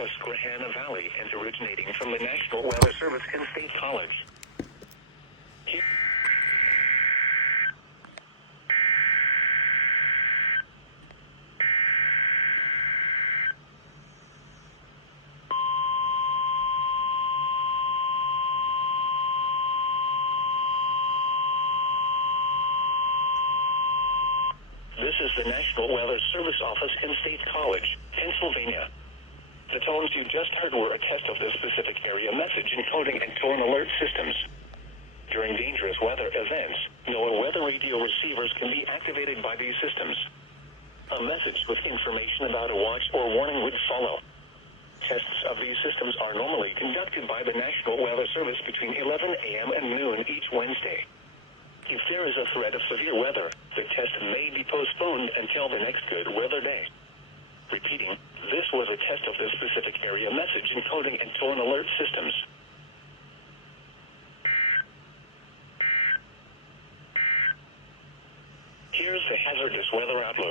Susquehanna Valley and originating from the National Weather Service and State College. Here This is the National Weather Service Office in State College, Pennsylvania. The tones you just heard were a test of the specific area message encoding and tone alert systems. During dangerous weather events, NOAA weather radio receivers can be activated by these systems. A message with information about a watch or warning would follow. Tests of these systems are normally conducted by the National Weather Service between 11 a.m. and noon each Wednesday. If there is a threat of severe weather, the test may be postponed until the next good weather day. Repeating, this was a test of the specific area message encoding and tone alert systems. Here's the hazardous weather outlook.